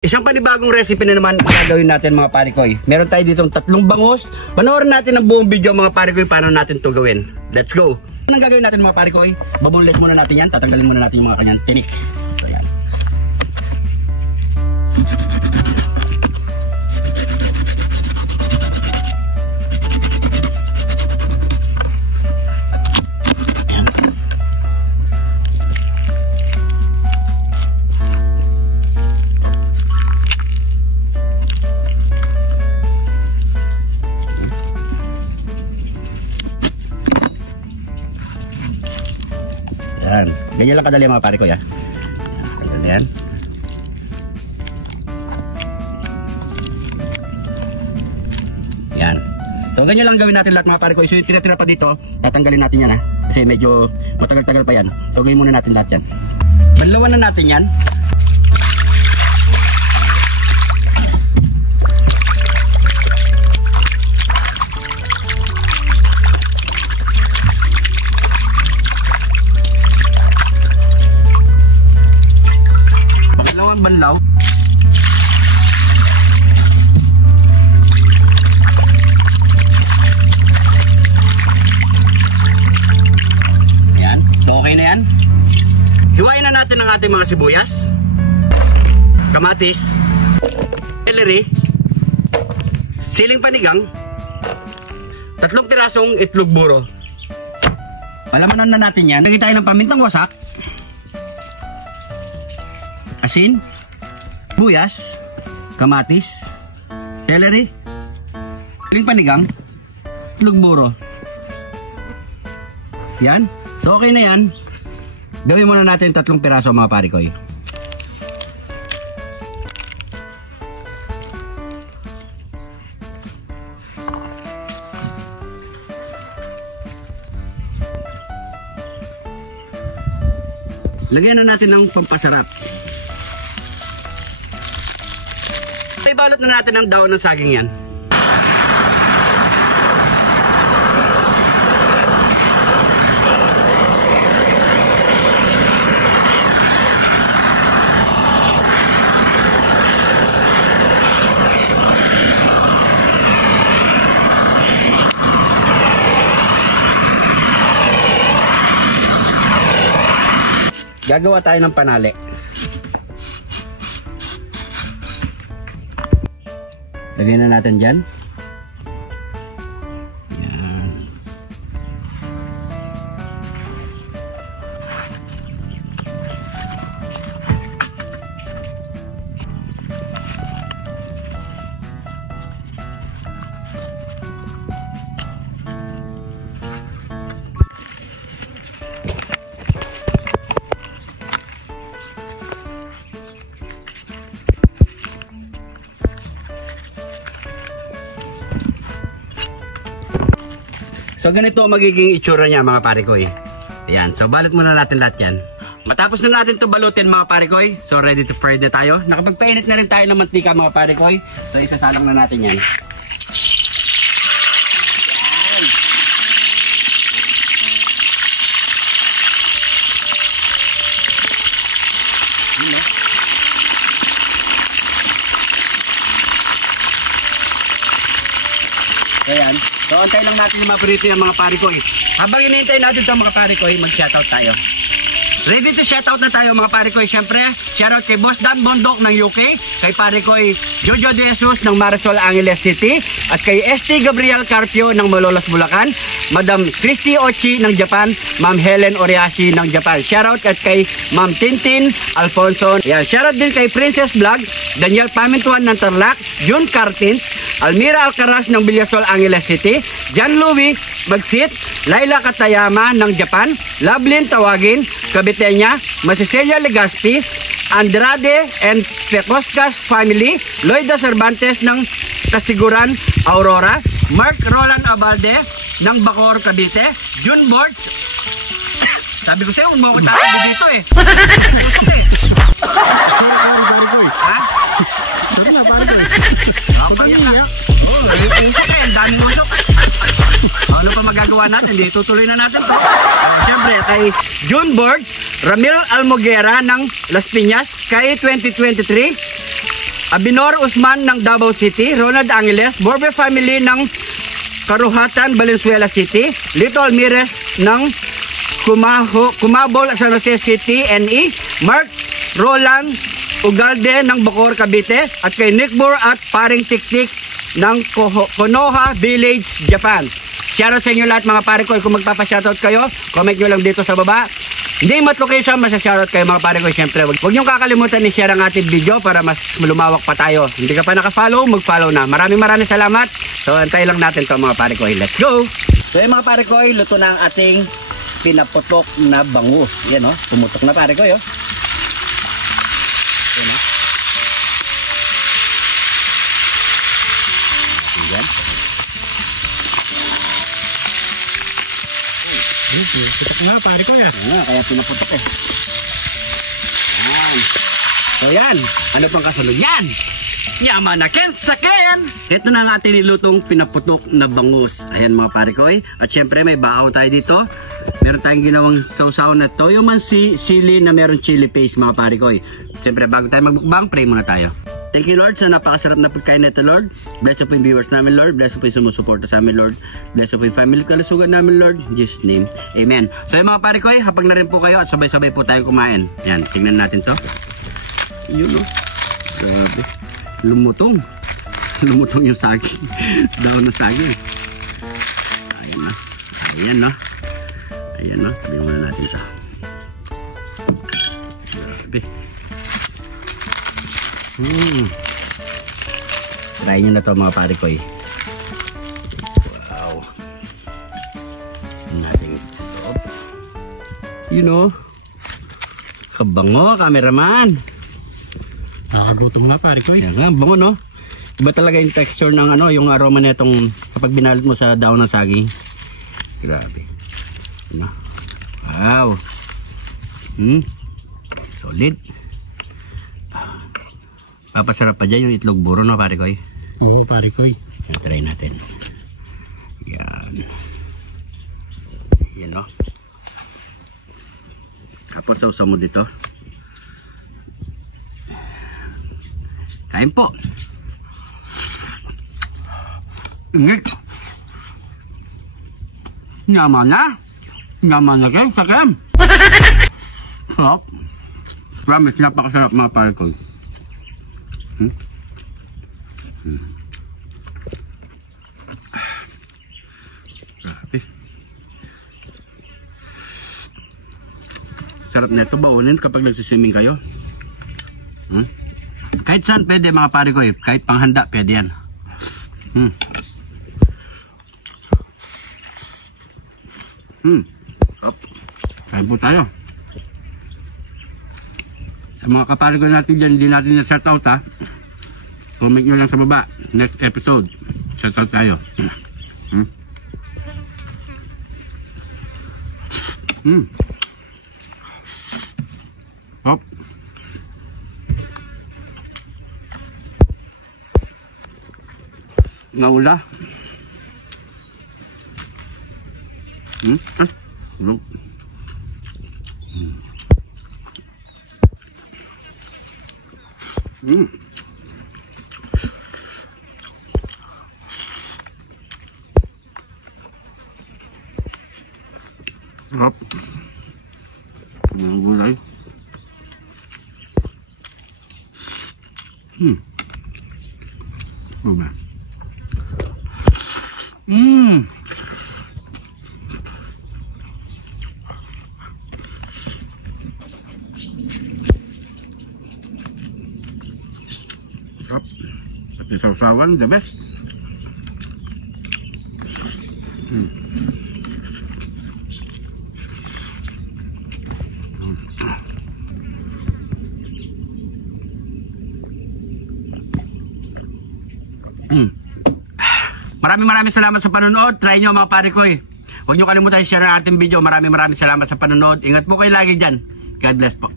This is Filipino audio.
Isang panibagong recipe na naman gagawin natin mga parikoy. Meron tayo ditong 3 bangus. Panoorin natin ang buong video mga parikoy paano natin to gawin. Let's go! Anong gagawin natin mga parikoy? Babunles muna natin yan. Tatanggalin muna natin yung mga kanyang tinik. So yan. Yan. Ganyan lang kadali mga parikoy. Tanggal na yan. Yan. So ganyan lang gawin natin lahat mga parikoy. So yung tira-tira pa dito, tatanggalin natin yan kasi medyo matagal-tagal pa yan. So gawin muna natin lahat yan. Banlawan na natin yan. Banlaw. Yan. So okay na yan. Hiwain na natin ang ating mga sibuyas, kamatis, celery, siling panigang, 3 pirasong itlog buro. Palamanan na natin yan. Lagyan tayo ng pamintang wasak, asin, buyas, kamatis, celery, siling panigang, itlog buro. Yan. So okay na yan. Gawin muna natin 3 piraso mga parikoy. Lagyan na natin ng pampasarap. Ibalot na natin ang daon ng saging yan. Gagawa tayo ng panali. Lagyan na natin dyan. Yan. So ganito magiging itsura niya mga parikoy. Ayan, so balot muna natin lahat yan. Matapos na natin ito balutin mga parikoy, so ready to fry na tayo. Nakapagpainit na rin tayo ng mantika mga parikoy. So isasalang na natin yan. Ayan. So, antay lang natin yung mabrito yung mga parikoy. Habang inintay natin ito mga parikoy, mag-shoutout tayo. Ready to shoutout na tayo mga parikoy. Siyempre, shoutout kay Boss Dan Bondok ng UK, kay parikoy Jojo De Jesus ng Marisol Angeles City, at kay ST Gabriel Carpio ng Malolos Bulacan, Madam Christy Ochi ng Japan, Ma'am Helen Oriashi ng Japan. Shoutout at kay Ma'am Tintin Alfonso. Yan, shoutout din kay Princess Vlog, Daniel Pamintuan ng Tarlac, June Cartint, Almira Alcaraz ng Villasol Angeles City, John Louie Magsit, Laila Katayama ng Japan, Lovelyn Tawagin, Caviteña, Masicelia Legaspi, Andrade and Pecoscas family, Loida Cervantes ng Kasiguran, Aurora, Mark Roland Abalde ng Bacor, Cavite, June Borts. Sabi ko sa'yo, huwag mo ako tatabi dito eh. Ha? Sabi na, paano? Ang dami mo ito. Ano pa magagawa natin? Hindi, tutuloy na natin to. Siyempre, kay June Borg, Ramil Almoguera ng Las Piñas, kay 2023, Abinor Usman ng Davao City, Ronald Angeles, Borbe family ng Karuhatan, Valenzuela City, Lito Almires ng Kumabol, San Jose City, NE, Mark Roland Ugalde ng Bacor, Cavite, at kay Nick Moore at paring Tiktik ng Konoha Village, Japan. Shoutout sa inyo lahat mga pare ko. Kung magpapa-shoutout kayo, comment nyo lang dito sa baba. Hindi mat location, masya-shoutout kayo mga pare ko. Siyempre, huwag nyo kakalimutan i-share ang ating video para mas lumawak pa tayo. Hindi ka pa naka-follow, mag-follow na. Maraming salamat. So, antay lang natin to mga pare ko. Let's go! So, mga pare ko, luto na ang ating pinaputok na bangus. Yan o, pumutok na pare ko. Yan o. Yan. Pare ko yan. Kaya pinuputok eh. Yan. So yan. Ano pang kasunod yan? Yaman na ken sa ken! Ito na ang ating nilutong pinaputok na bangus. Ayan mga pare ko eh. At syempre may baaw tayo dito. Meron tayong ginawang sausaw na toyo man sili na meron chili paste mga pare ko eh. Syempre bago tayo magbukbang, pray muna tayo. Thank you Lord sa napakasarap na pagkain nito Lord. Bless po yung viewers namin Lord. Bless po yung sumusuporta sa amin Lord. Bless po yung family kalusugan namin Lord. In Jesus name. Amen. So yung mga pare ko eh, hapag na rin po kayo at sabay-sabay po tayo kumain. Yan, tingnan natin to. Yun o. Grabe. Lumutong. Lumutong yung saging. Daon na saging. Ayan na. Ayan na. Ayan na. Tingnan muna natin ito. Grabe. Try nyo na to mga pare ko eh. Wow. Nating ito. You know. Kabango, cameraman. Nakagutong na pare ko eh. Yan nga, bango no. Iba talaga yung texture ng ano, yung aroma nitong kapag binalot mo sa daon ng saging. Grabe. Ano? Wow. Solid. Papasarap pa dyan yung itlog buro no pare ko eh. Oo pare ko eh. Try natin. Yan. Yan no. Tapos sausaw mo dito. Kain po. Ingit. Nyaman na. Nyaman na kayo sa kem. Sarap. Promise, napakasarap mga pare ko. Sarap na ito baunin kapag nagsiswimming kayo. Kahit saan pwede mga pare ko eh. Kahit panghanda pwede yan. Kain po tayo. Sa mga kapare ko natin dyan, hindi natin na-shout out ha. Comment nyo lang sa baba. Next episode. Shout out tayo. Hop. Ngaula. Sarap. Mga gulay. Ano ba? Sarap. At isawsawan, the best. Maraming salamat sa panonood. Try nyo mga pare ko eh. Huwag nyo kalimutan i-share ang ating video. Maraming salamat sa panonood. Ingat po kayo lagi dyan. God bless po.